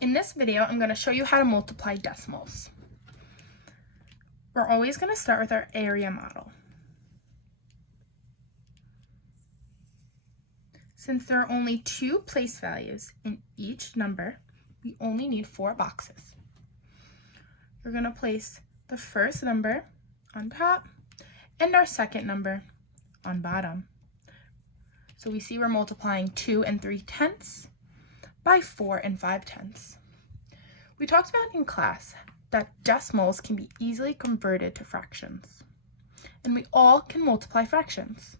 In this video, I'm going to show you how to multiply decimals. We're always going to start with our area model. Since there are only 2 place values in each number, we only need 4 boxes. We're going to place the first number on top and our second number on bottom. So we see we're multiplying 2 3/10 by 4 5/10. We talked about in class that decimals can be easily converted to fractions, and we all can multiply fractions.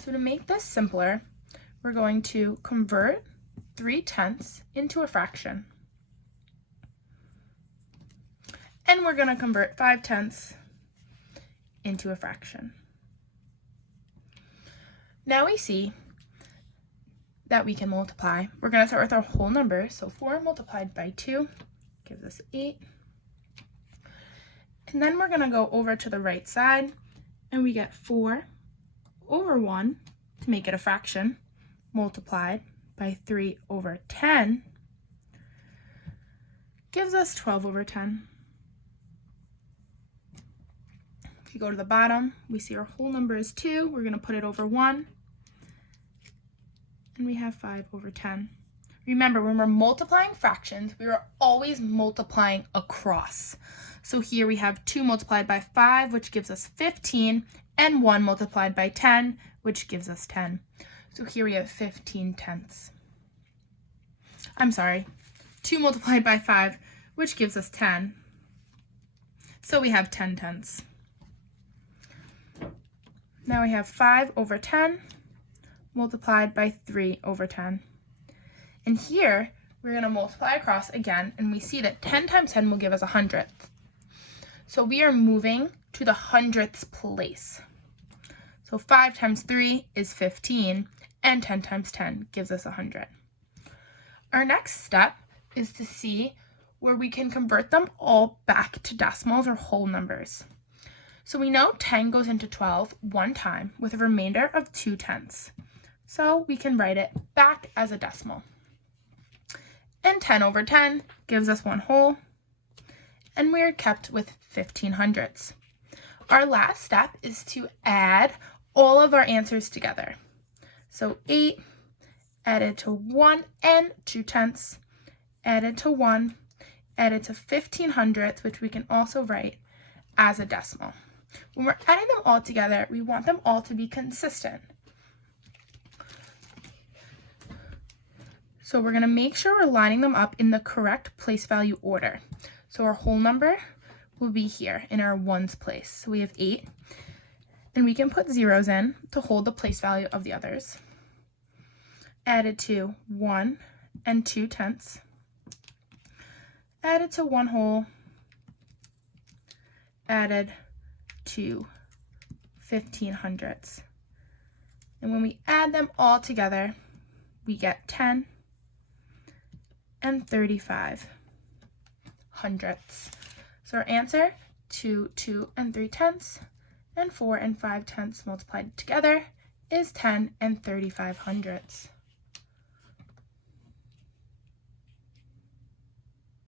So to make this simpler, we're going to convert 3/10 into a fraction, and we're going to convert 5/10 into a fraction. Now we see that we can multiply. We're going to start with our whole number. So 4 multiplied by 2 gives us 8. And then we're going to go over to the right side, and we get 4 over 1 to make it a fraction, multiplied by 3 over 10 gives us 12 over 10. If you go to the bottom, we see our whole number is 2. We're going to put it over 1. And we have 5 over 10. Remember, when we're multiplying fractions, we are always multiplying across. So here we have 2 multiplied by 5, which gives us 15, and 1 multiplied by 10, which gives us 10. So here we have 15/10. I'm sorry, 2 multiplied by 5, which gives us 10. So we have 10/10. Now we have 5 over 10 multiplied by 3 over 10. And here, we're going to multiply across again, and we see that 10 times 10 will give us 100th. So we are moving to the 100th place. So 5 times 3 is 15, and 10 times 10 gives us 100. Our next step is to see where we can convert them all back to decimals or whole numbers. So we know 10 goes into 12 one time with a remainder of 2/10. So we can write it back as a decimal. And 10 over 10 gives us 1 whole, and we are kept with 15/100. Our last step is to add all of our answers together. So 8 added to 1 and 2/10, added to 1, added to 15/100, which we can also write as a decimal. When we're adding them all together, we want them all to be consistent. So we're going to make sure we're lining them up in the correct place value order. So our whole number will be here in our ones place. So we have 8, and we can put zeros in to hold the place value of the others. Added to 1 and 2/10, added to 1 whole, added to 15/100. And when we add them all together, we get 10 and 35/100. So our answer, 2 3/10 and 4 5/10 multiplied together, is 10 and 35/100.